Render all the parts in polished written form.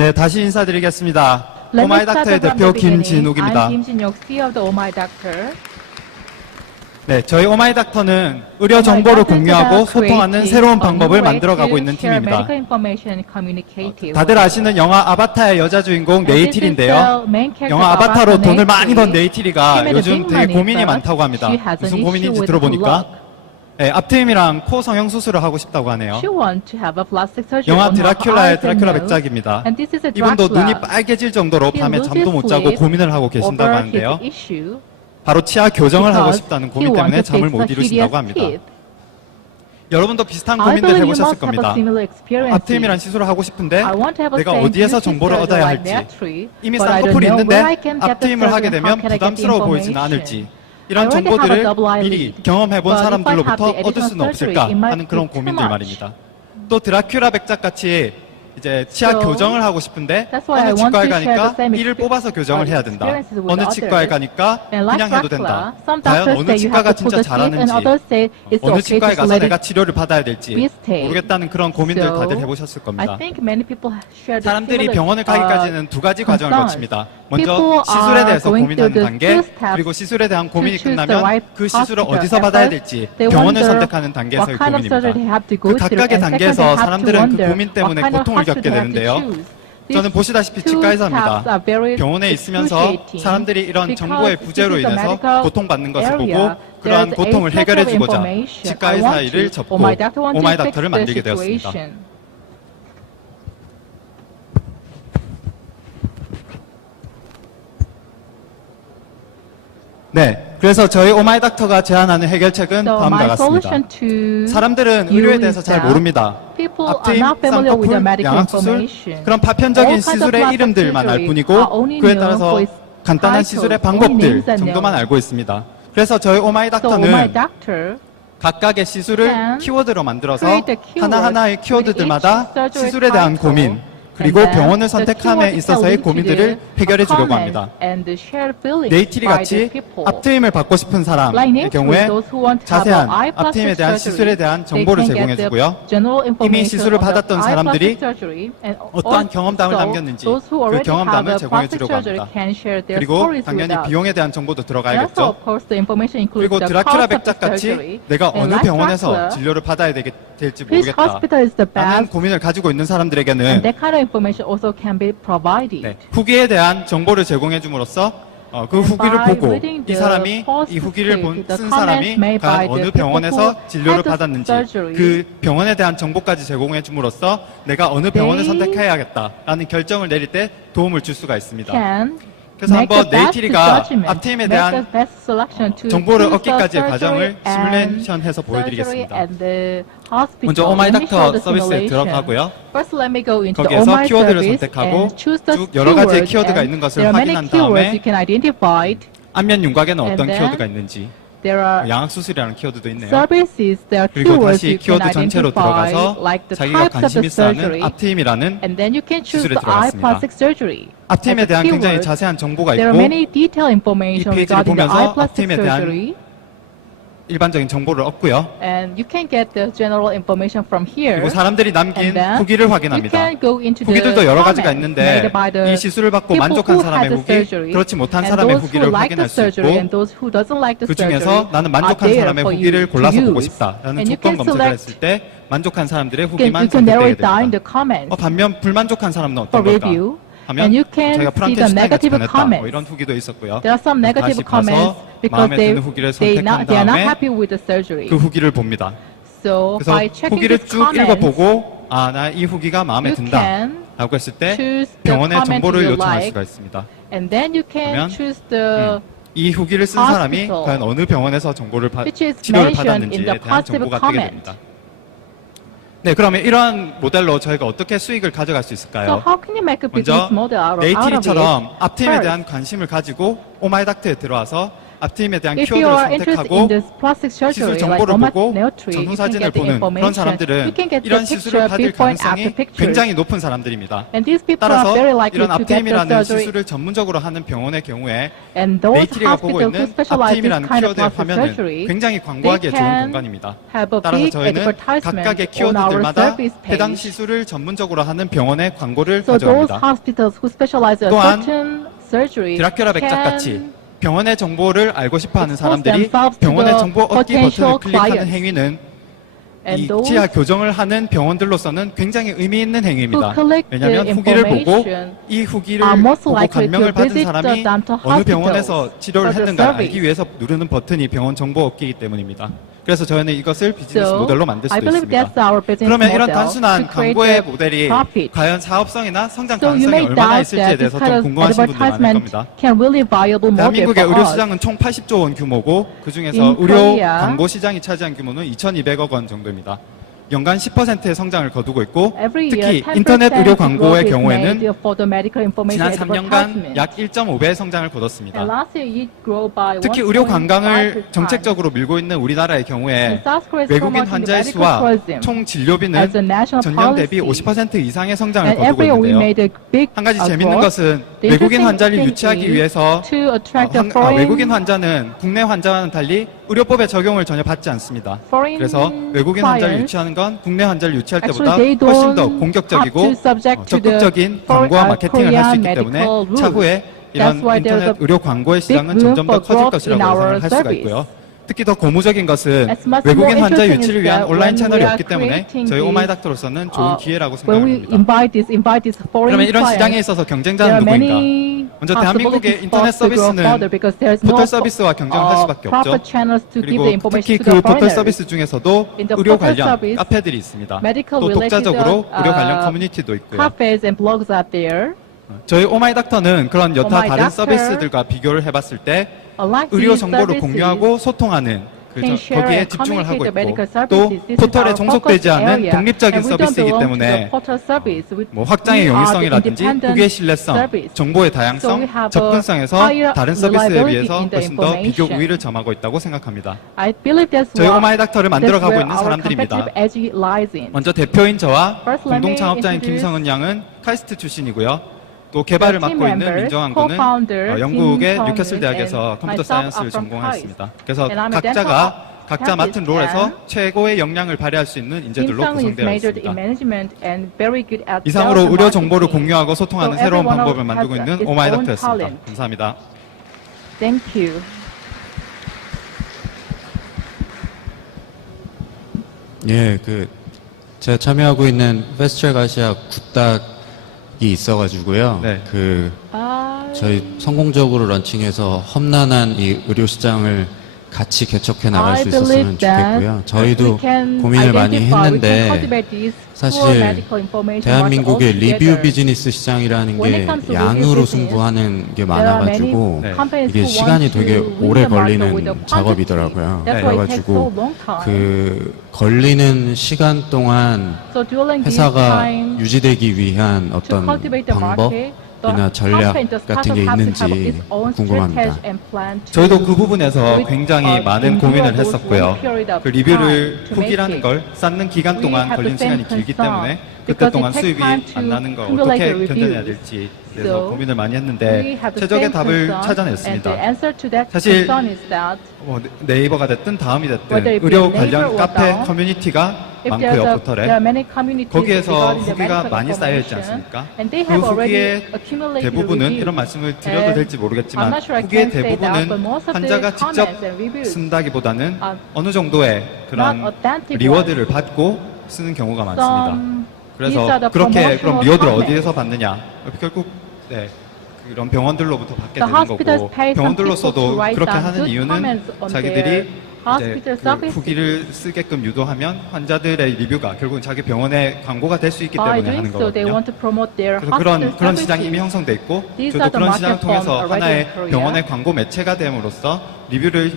네, 다시 인사드리겠습니다. Let me 오마이 start 닥터의 from 대표 the beginning. 김진욱입니다. I'm Kim Jin-wook, CEO of the Oh My Doctor. 네, 저희 오마이 닥터는 의료 정보를 공유하고 소통하는 새로운 방법을 만들어가고 있는 팀입니다. 다들 아시는 영화 아바타의 여자 주인공 네이티리인데요. 영화 아바타로 돈을 많이 번 네이티리가 요즘 되게 고민이 많다고 합니다. 무슨 고민인지 들어보니까 네, 앞트임이랑 코 성형 수술을 하고 싶다고 하네요. 영화 드라큘라의 드라큘라 백작입니다. 이분도 눈이 빨개질 정도로 밤에 잠도 못 자고 고민을 하고 계신다고 하는데요. 바로 치아 교정을 하고 싶다는 고민 때문에 잠을 못 이루신다고 합니다. 여러분도 비슷한 고민들 해보셨을 겁니다. 앞트임이란 시술을 하고 싶은데 내가 어디에서 정보를 얻어야 할지, 이미 쌍꺼풀이 있는데 앞트임을 하게 되면 부담스러워 보이지는 않을지, 이런 정보들을 미리 경험해본 사람들로부터 얻을 수는 없을까 하는 그런 고민들 말입니다. 또 드라큘라 백작같이 이제 치아 교정을 하고 싶은데 어느 치과에 가니까 이를 뽑아서 교정을 해야 된다. 어느 치과에 가니까 그냥 해도 된다. 과연 어느 치과가 진짜 잘하는지, 어느 치과에 가서 내가 치료를 받아야 될지 모르겠다는 그런 고민들 다들 해보셨을 겁니다. 사람들이 병원을 가기까지는 두 가지 과정을 거칩니다. 먼저 시술에 대해서 고민하는 단계, 그리고 시술에 대한 고민이 끝나면 그 시술을 어디서 받아야 될지 병원을 선택하는 단계에서의 고민입니다. 그 각각의 단계에서 사람들은 그 고민 때문에 고통을 겪게 되는데요. 저는 보시다시피 치과의사입니다. 병원에 있으면서 사람들이 이런 정보의 부재로 인해서 고통받는 것을 보고 그러한 고통을 해결해주고자 치과의사 일을 접고 오마이 닥터를 만들게 되었습니다. 네, 그래서 저희 오마이 닥터가 제안하는 해결책은 다음과 같습니다. 사람들은 의료에 대해서 잘 모릅니다. 앞트임, 쌍꺼풀, 양악수술, 그런 파편적인 시술의 이름들만 알 뿐이고 그에 따라서 간단한 시술의 방법들 정도만 알고 있습니다. 그래서 저희 오마이 닥터는 각각의 시술을 키워드로 만들어서 하나하나의 키워드들마다 시술에 대한 고민, 그리고 병원을 선택함에 있어서의 고민들을 해결해 주려고 합니다. 네이티리 같이 앞트임을 받고 싶은 사람의 경우에 자세한 앞트임에 대한 시술에 대한 정보를 제공해 주고요. 이미 시술을 받았던 사람들이 어떠한 경험담을 남겼는지 그 경험담을 제공해 주려고 합니다. 그리고 당연히 비용에 대한 정보도 들어가야겠죠. 그리고 드라큘라 백작같이 내가 어느 병원에서 진료를 받아야 될지 모르겠다 라는 고민을 가지고 있는 사람들에게는 네, 후기에 대한 정보를 제공해 줌으로써 그 후기를 보고 이 사람이 이 후기를 쓴 사람이 과연 어느 병원에서 진료를 받았는지 그 병원에 대한 정보까지 제공해 줌으로써 내가 어느 병원을 선택해야겠다라는 결정을 내릴 때 도움을 줄 수가 있습니다. 그래서 한번 네이티리가 앞트임에 대한 정보를 얻기까지의 과정을 시뮬레이션해서 보여드리겠습니다. 먼저 오마이 닥터 서비스에 들어가고요. 거기에서 키워드를 선택하고 쭉 여러 가지의 키워드가 있는 것을 확인한 다음에 안면 윤곽에는 어떤 키워드가 있는지, 양악수술이라는 키워드도 있네요. 그리고 다시 키워드 전체로 들어가서 자기가 관심 있어 하는 앞트임이라는 시술에 들어갔습니다. 앞트임에 대한 굉장히 자세한 정보가 있고 이 페이지를 보면서 앞트임에 대한 일반적인 정보를 얻고요. 그리고 사람들이 남긴 후기를 확인합니다. 후기들도 여러 가지가 있는데 이 시술을 받고 만족한 사람의 후기, 그렇지 못한 사람의 후기를 확인할 수 있고 그 중에서 나는 만족한 사람의 후기를 골라서 보고 싶다라는 조건 검색을 했을 때 만족한 사람들의 후기만 선택되게 됩니다. 반면 불만족한 사람은 어떤 걸까? 하면 자기가 프랑켄슈타인같이 변했다 뭐 이런 후기도 있었고요. 다시 봐서 마음에 드는 후기를 선택한 다음에 그 후기를 봅니다. 그래서 후기를 쭉 읽어보고 아, 나 이 후기가 마음에 든다 라고 했을 때 병원에 정보를 요청할 수가 있습니다. 그러면 이 후기를 쓴 사람이 과연 어느 병원에서 치료를 받았는지에 대한 정보가 뜨게 됩니다. 네, 그러면 이러한 모델로 저희가 어떻게 수익을 가져갈 수 있을까요? 먼저 네이티리처럼 앞트임에 대한 관심을 가지고 오마이 닥터에 들어와서 앞트임에 대한 If you 키워드를 are interested 선택하고 in this plastic 시술 surgery, like 정보를 Omat 보고 Neotri, 전후 you can 사진을 get the 보는 그런 information. 사람들은 You can get 이런 the 시술을 picture 받을 before and after 가능성이 pictures. 굉장히 높은 사람들입니다. And these people 따라서 are very likely 이런 to get the 앞트임이라는 surgery. 시술을 전문적으로 하는 병원의 경우에 And those 네이트리가 보고 hospitals who 있는 specialize in this 앞트임이라는 kind of 키워드의 plastic 화면은 surgery, 굉장히 광고하기에 they 좋은 can 공간입니다. have a 따라서 big 저희는 advertisement 각각의 on our 키워드들마다 service 해당 page. 시술을 전문적으로 하는 병원의 광고를 So those 가져갑니다. hospitals who specialize in a 또한 certain surgery 드라큘라 백작같이 can 병원의 정보를 알고 싶어하는 expose 사람들이 themselves to 병원의 the 정보 얻기 potential 버튼을 클릭하는 clients. 행위는 And 이 those 치아 교정을 하는 병원들로서는 굉장히 의미 있는 행위입니다. who collect 왜냐하면 the 후기를 보고 information 이 후기를 are most 보고 likely 감명을 to 받은 visit 사람이 the dental 어느 hospitals 병원에서 치료를 for the 했는가 service. 알기 위해서 누르는 버튼이 병원 정보 얻기이기 때문입니다. 그래서 저희는 이것을 비즈니스 So, 모델로 만들 I 수도 believe 있습니다. that's our business 그러면 model 이런 단순한 to create 광고의 the 모델이 profit. 과연 사업성이나 성장 So you 가능성이 may 얼마나 doubt 있을지에 that this 대해서 kind 좀 of 궁금하신 분들 많을 advertisement 겁니다. can really viable model 대한민국의 for 의료 us. 시장은 총 80조 원 규모고 그 중에서 In 의료 Korea, 광고 시장이 차지한 규모는 2,200억 원 정도입니다. 연간 10%의 성장을 거두고 있고 Every 특히 year, 10% 인터넷 의료 growth 광고의 is 경우에는 made for the medical information 지난 3년간 advertisement. 약 1.5배의 성장을 거뒀습니다. And last year it grew by 특히 의료 1.5 관광을 times. 정책적으로 밀고 있는 우리나라의 경우에 And South Korea is 외국인 promoting 환자의 the 수와 medical tourism 총 진료비는 as a national 전년 대비 policy. 50% 이상의 성장을 And 거두고 every year we 있는데요. made a big 한 가지 재밌는 growth. 것은 The 외국인 interesting 환자를 thing 유치하기 is 위해서 to attract the foreign 외국인 환자는 국내 환자와는 달리 의료법의 적용을 전혀 받지 않습니다. foreign 그래서 외국인 환자를 clients, 유치하는 건 국내 환자를 유치할 actually 때보다 they 훨씬 더 don't 공격적이고 have to subject to the 적극적인 for- 광고와 마케팅을 할 수 Korean 있기 때문에 medical rules. 차후에 이런 That's why there's 인터넷 a 의료 광고의 시장은 big room 점점 더 for 커질 growth 것이라고 in our 예상을 할 수가 service. 있고요. 특히 더 고무적인 것은 As much 외국인 more 환자 interesting 유치를 is 위한 that 온라인 when 채널이 we are 없기 때문에 creating 저희 the, 오마이닥터로서는 좋은 기회라고 when we 생각합니다. invite this foreign 그러면 이런 시장에 clients, 있어서 there 경쟁자는 are 누구인가? many 먼저 대한민국의 possibilities 인터넷 for us to grow 서비스는 further because there's no 포털 서비스와 경쟁을 할 수밖에 proper 없죠. channels to give 그리고 the information 특히 to 그 the 포털 foreigners. 서비스 중에서도 In the 의료 portal 관련 service, 카페들이 있습니다. medical 또 독자적으로 related, 의료 관련 커뮤니티도 있고요. cafes and blogs out there. 저희 오마이닥터는 그런 여타 다른 오마이닥터, 서비스들과 비교를 해봤을 때 Unlike 의료 these 정보를 services, 공유하고 소통하는 can share 거기에 and 집중을 하고 communicate the medical 있고 services. 또 This is 포털에 our 종속되지 focus 않은 area. 독립적인 And we don't 서비스이기 belong to the 때문에 portal service. 뭐 확장의 We are the 용이성이라든지 independent 후기의 신뢰성, service. 정보의 So we 다양성, have a 접근성에서 higher 다른 서비스에 reliability 비해서 in the 훨씬 더 비교 information. 우위를 점하고 있다고 생각합니다. I believe that's 저희 what 오마이닥터를 that's 만들어가고 where 있는 our 사람들입니다. competitive edge lies in. 먼저 대표인 저와 First, let me 공동 창업자인 introduce 김성은 양은 카이스트 출신이고요. 또 개발을 the team 맡고 있는 members, 민정한 군은 co-founder 영국의 Kim 뉴캐슬 Sung-eun 대학에서 and 컴퓨터 myself 사이언스를 are from 전공하였습니다. KAIST. 그래서 And I'm a 각자가 각자 맡은 dentist 롤에서 and 최고의 역량을 발휘할 수 있는 Kim 인재들로 Sung is 구성되어 majored in 있습니다. management and very good at 이상으로 sales and 의료 정보를 marketing. 공유하고 소통하는 So 새로운 everyone 방법을 has 만들고 있는 its own 오마이닥터였습니다. talent. 감사합니다. Thank you. 예, 제가 참여하고 있는 패스트트랙 아시아 굿닥이 있어가지고요. 네. 저희 성공적으로 런칭해서 험난한 이 의료 시장을 같이 개척해 나갈 수 있었으면 좋겠고요. 저희도 고민을 많이 했는데 사실 대한민국의 리뷰 비즈니스 시장이라는 게 양으로 승부하는 게 많아가지고 네. 이게 시간이 되게 오래 걸리는 작업이더라고요. 네. 그래가지고 걸리는 시간 동안 회사가 유지되기 위한 어떤 방법이나 전략 같은 게 있는지 궁금합니다. 저희도 그 부분에서 굉장히 많은 고민을 했었고요. 그 리뷰를 후기라는 걸 쌓는 기간 동안 걸리는 시간이 길기 때문에 그때 동안 수입이 안 나는 걸 어떻게 견뎌내야 될지 그래서 고민을 많이 했는데 최적의 답을 찾아냈습니다. 사실 뭐 네이버가 됐든 다음이 됐든 의료 관련 카페 커뮤니티가 많고요, 포털에. 거기에서 후기가 많이 쌓여있지 않습니까? 그 후기의 대부분은 이런 말씀을 드려도 될지 모르겠지만 후기의 대부분은 환자가 직접 쓴다기보다는 어느 정도의 그런 리워드를 받고 쓰는 경우가 많습니다. 그래서 그렇게 그럼 리워드를 어디에서 받느냐? 결국 네, 이런 병원들로부터 받게 되는 거고 병원들로서도 그렇게 하는 이유는 자기들이 이제 그 후기를 쓰게끔 유도하면 환자들의 리뷰가 결국은 자기 병원의 광고가 될 수 있기 때문에 하는 거거든요. 그래서 그런 시장이 이미 형성돼 있고 저도 그런 시장을 통해서 하나의 병원의 광고 매체가 됨으로써 리뷰를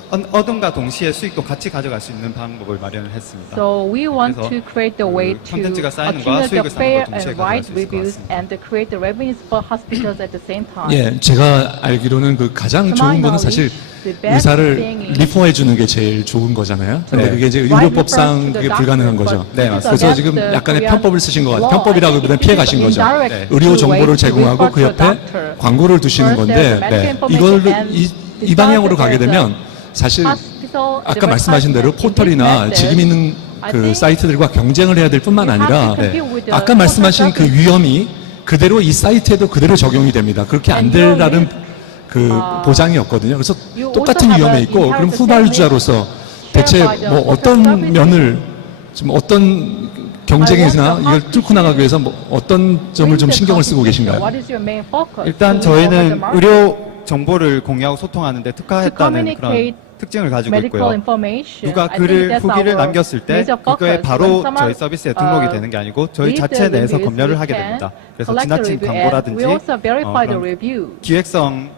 얻음과 동시에 수익도 같이 가져갈 수 있는 방법을 마련을 했습니다. So we want 그래서 to create the way 그 to 콘텐츠가 쌓이는 거, accumulate the 수익을 쌓는 fair 거 동시에 and 가져갈 right 수 있을 것 reviews 같습니다. and to create the revenues for hospitals at the same time. 예, 제가 알기로는 그 가장 To 좋은 my 거는 사실 knowledge, the best 의사를 thing is 리퍼해 주는 게 제일 좋은 거잖아요. 근데 네. 그게 이제 right 의료법상 reference to 그게 the 불가능한 doctor, 거죠. but 네, this is 맞습니다. 그래서 against 지금 the 약간의 Korean 편법을 쓰신 것 같아요. law. 편법이라기보다는 피해 가신 I think 거죠. it's 네. 의료 정보를 to 제공하고 그 refer to 옆에 a doctor. 광고를 두시는 First, there's 건데 medical 네. information 이걸로 and 이 방향으로 가게 besides, 되면 사실 hospital 아까 말씀하신 대로 advertisement. 포털이나 In this 지금 있는 I 그 think 사이트들과 경쟁을 해야 될 뿐만 you have 아니라 to compete with the 아까 말씀하신 그 social 위험이 그대로 이 사이트에도 그대로 적용이 됩니다. 그렇게 안 And your 될라는 risk, 그 보장이 없거든요. 그래서 you 똑같은 also have 위험에 a 있고 그럼 inherent 후발주자로서 대체 shared by the 뭐 어떤 social 면을 지금 어떤 경쟁에서나 이걸 뚫고 나가기 위해서 뭐 어떤 점을 좀 신경을 쓰고 계신가요? What is your main focus? 일단 To cover the 저희는 market, 의료 정보를 공유하고 소통하는데 to 특화했다는 그런 communicate 특징을 가지고 medical 있고요. information. 누가 I think 글을 that's 후기를 our 남겼을 때 major 그거에 focus. 바로 When someone, 저희 서비스에 등록이 되는 게 아니고 저희 read 자체 the 내에서 reviews, 검열을 we 하게 can 됩니다. 그래서 collect the 지나친 review and 광고라든지 we also verify the 그런 review. 기획성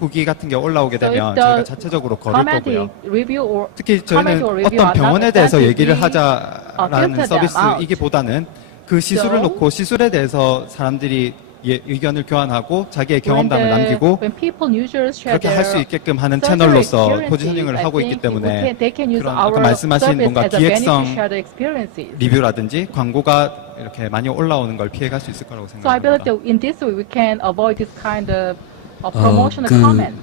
후기 같은 게 올라오게 So if 되면 the 저희가 자체적으로 거를 comment 거고요. review or 특히 comment 저희는 or review 어떤 are not 병원에 대해서 authentic, 얘기를 we 하자라는 filter them out. 서비스이기보다는 그 시술을 So 놓고 시술에 대해서 사람들이 의견을 교환하고 자기의 when 경험담을 남기고 when people users share 그렇게 할 수 their 있게끔 하는 surgery 채널로서 experiences, 포지셔닝을 I 하고 think 있기 때문에 they can use 그런 our 아까 말씀하신 service 뭔가 as a benefit 기획성 shared experiences. 리뷰라든지 광고가 이렇게 많이 올라오는 걸 피해갈 수 있을 거라고 So I believe 생각합니다. that in this way we can avoid this kind of promotional comments.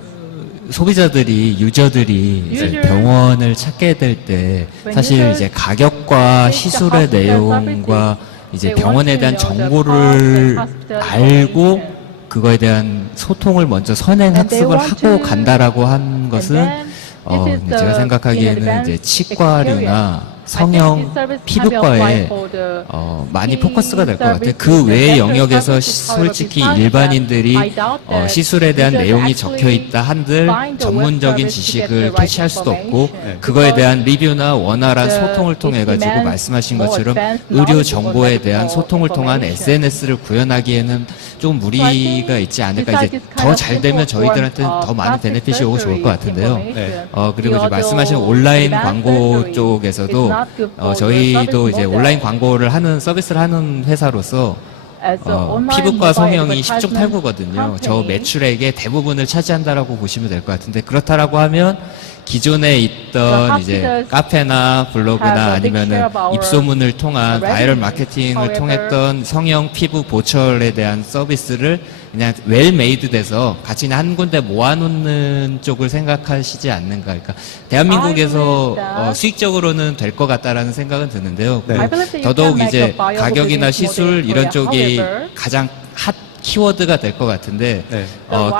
소비자들이 유저들이 이제 Users, 병원을 찾게 될 때 when 사실 users 이제 가격과 take the 시술의 hospital 내용과 이제 they 병원에 want to 대한 know the 정보를 cost and hospital 알고 information. 그거에 대한 소통을 먼저 선행 And they 학습을 want 하고 to- 간다라고 한 And 것은 then this is 제가 the 생각하기에는 이제 in-advance 치과류나 I think 성형 this service can be applied 피부과에 for the 많이 skin 포커스가 될 것 같아요. services, 그 the 외의 dental 영역에서 services. However, 솔직히 besides that, 일반인들이 I doubt that 시술에 대한 users 내용이 actually 적혀 있다 한들 find the web 전문적인 service to get the 지식을 right 캐치할 수도 없고 information. 그거에 Because 대한 리뷰나 원활한 the- 소통을 통해 it 가지고 demands 말씀하신 more 것처럼 advanced 의료 knowledge 정보에 or 대한 medical 소통을 통한 information. SNS를 구현하기에는 좀 무리가 있지 않을까. besides 이제 this kind 더 of 잘 되면 simple 저희들한테 form 더 of 많은 plastic 베네핏이 오고 좋을 것 같은데요. information, 그리고 이제 the 말씀하신 other 온라인 advanced 광고 surgery 쪽에서도 is not good for the 저희도 service 이제 model. 온라인 광고를 하는 서비스를 하는 회사로서 As a online 피부과 mobile 성형이 advertisement 10중8구거든요. 저 company, 매출액의 대부분을 차지한다라고 보시면 될 것 같은데 그렇다라고 하면 기존에 있던 이제 hospitals 카페나 블로그나 have a big 아니면은 share of our 입소문을 통한 바이럴 revenues. 마케팅을 However, 통했던 성형 피부 보철에 대한 서비스를 그냥 웰 메이드 돼서 같이 그냥 한 군데 모아놓는 쪽을 생각하시지 않는가. 그러니까 대한민국에서 I believe that 수익적으로는 될 것 같다라는 생각은 드는데요. 네. I believe that you 더더욱 can make 이제 a viable 가격이나 business 시술 model in 이런 Korea. 쪽이 However, 가장 핫 키워드가 될 것 같은데 네.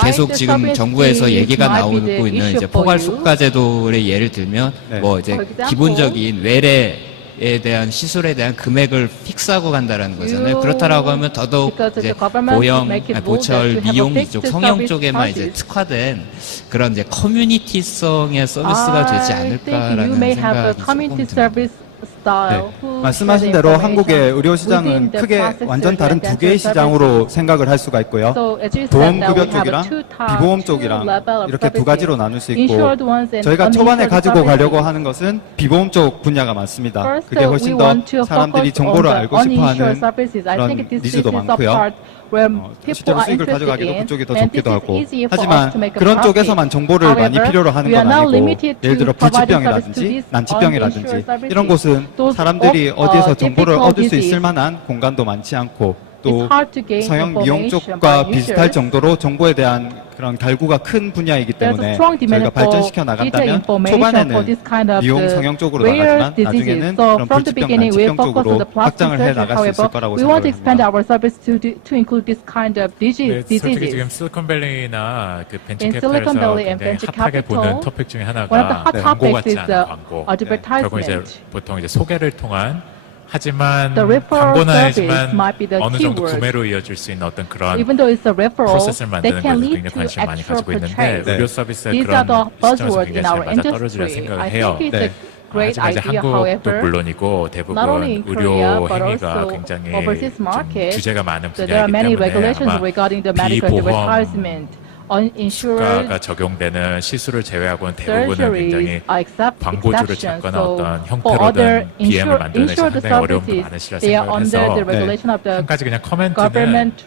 계속 지금 정부에서 얘기가 might be the 나오고 있는 issue 이제 for 포괄 you. 속가제도의 예를 들면 네. 뭐 이제 For example, 기본적인 외래에 대한 시술에 대한 금액을 픽스하고 간다라는 거잖아요. You- 그렇다라고 하면 더더욱 because 이제 the government 보형, make it 보철, rule that you have a 미용 fixed 이쪽 성형 service 쪽에만 이제 charges. 특화된 그런 이제 커뮤니티성의 서비스가 되지 I think you 않을까라는 may have a 생각이 community 조금 듭니다. service style. 네. who 말씀하신 share 대로 the 한국의 information 의료 시장은 within the 크게 plastic 완전 surgery 다른 and 두 dental 개의 시장으로 services. 생각을 할 수가 있고요. So as you said 보험급여 that we have 쪽이랑 two types, 비보험 two 쪽이랑 level of 이렇게 두 services. 가지로 나눌 수 있고 Insured ones and 저희가 초반에 uninsured 가지고 가려고 services. 하는 것은 비보험 쪽 분야가 많습니다. First, 그게 we 훨씬 더 want to 사람들이 focus 정보를 on the 알고 싶어하는 uninsured services. I think 그런 this 니즈도 is a 많고요. part where people 실제로 are 수익을 interested 가져가기도 in, 그쪽이 더 and this 좋기도 is 하고 easier for us 하지만 to make a 그런 profit. 쪽에서만 정보를 많이 However, 필요로 하는 we are 건 not 아니고 limited to 예를 들어 providing service to 불치병이라든지 these 난치병이라든지 uninsured services. 이런 곳은 Those 사람들이 어디에서 정보를 difficult 얻을 수 있을 disease. 만한 공간도 많지 않고 또 It's hard to gain 성형 미용 information 쪽과 about 비슷할 users. 정도로 정보에 대한 그런 갈구가 큰 분야이기 There's 때문에 a strong demand 저희가 발전시켜 for 나간다면 detailed information 초반에는 for this kind of 미용 the 성형 쪽으로 rare 나가지만 diseases. 나중에는 So 그런 from the 불치병, beginning, we 난치병 focus on 쪽으로 the plastic 확장을 해 surgery. 나갈 수 있을 However, 거라고 we want to expand 생각합니다. our service to include this kind of 네, 솔직히 지금 diseases. 실리콘밸리나 그 벤처 In Silicon 캐피탈에서 Valley and 굉장히 venture 핫하게 보는 capital, 토픽 중에 One of the 하나가 hot 광고 topics 같지 is 않은 the 광고. 결국 이제 advertisement. 보통 이제 소개를 통한 하지만 The referral 광고는 service 아니지만 might be the 어느 정도 keyword. 구매로 이어질 수 있는 어떤 그런 Even though it's a referral, 프로세스를 they 만드는 can 것에 lead 굉장히 to 관심을 많이 actual 가지고 있는데 purchase. 의료 서비스의 These are the 그런 시점에서 buzzwords in 굉장히 잘 our 맞아 떨어지라 industry. 생각을 I 해요. think it's 네. a great 하지만 이제 idea. 한국도 However, 물론이고 대부분 not only in 의료 Korea but 행위가 also 굉장히 overseas 좀 market, 규제가 많은 so there are 분야이기 many 때문에 regulations 아마 regarding the medical 비보험 advertisement. uninsured 국가가 적용되는 시술을 제외하고는 대부분은 surgeries 굉장히 are 광고주를 exceptions. 찾거나 So 어떤 for other 형태로든 BM을 만드는 데 insured 상당히 어려움도 services, 많으시라 they are 생각을 under the 해서 regulation of the 한 가지 그냥 커멘트는 government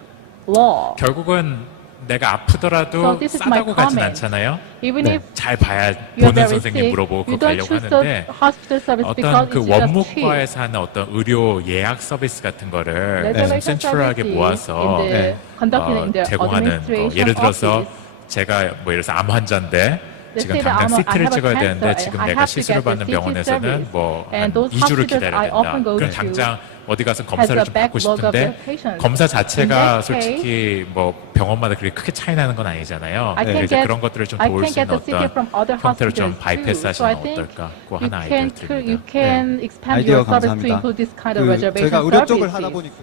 law. 결국은 내가 아프더라도 So this is my 싸다고 가진 comment. 않잖아요. Even 네. if 잘 봐야 you are 보는 very 선생님 sick, 물어보고 you 그거 don't 가려고 choose 하는데 the hospital service because 어떤 그 it's just cheap. 원무과에서 하는 어떤 의료 예약 서비스 같은 거를 좀 Reservation 센트럴하게 services 모아서 in the, conducted in the 제공하는 거. administration 예를 들어서 office. 제가 뭐 예를 들어서 암 환자인데 Let's 지금 say that 당장 I CT를 have a 찍어야 cancer 되는데 지금 and I 내가 have to 시술을 get the 받는 CT 병원에서는 service. 뭐 한 And those 2주를 hospitals 기다려야 I often 된다. go 그럼 to 당장 어디 가서 has 검사를 a 좀 받고 backlog of 싶은데 patients. 검사 In 자체가 that 솔직히 뭐 병원마다 그렇게 크게 차이 나는 건 아니잖아요. I can 이제 get- 그런 것들을 좀 I 도울 can 수 get 있는 the CT from 어떤 other 형태를 좀 hospitals 바이패스 too. So I 하시면 think 어떨까? 그거 you 하나 아이디어를 can 드립니다. you can expand 아이디어 your service to 감사합니다. include this kind of 그 reservation 저희가 의료 쪽을 services. 하다 보니까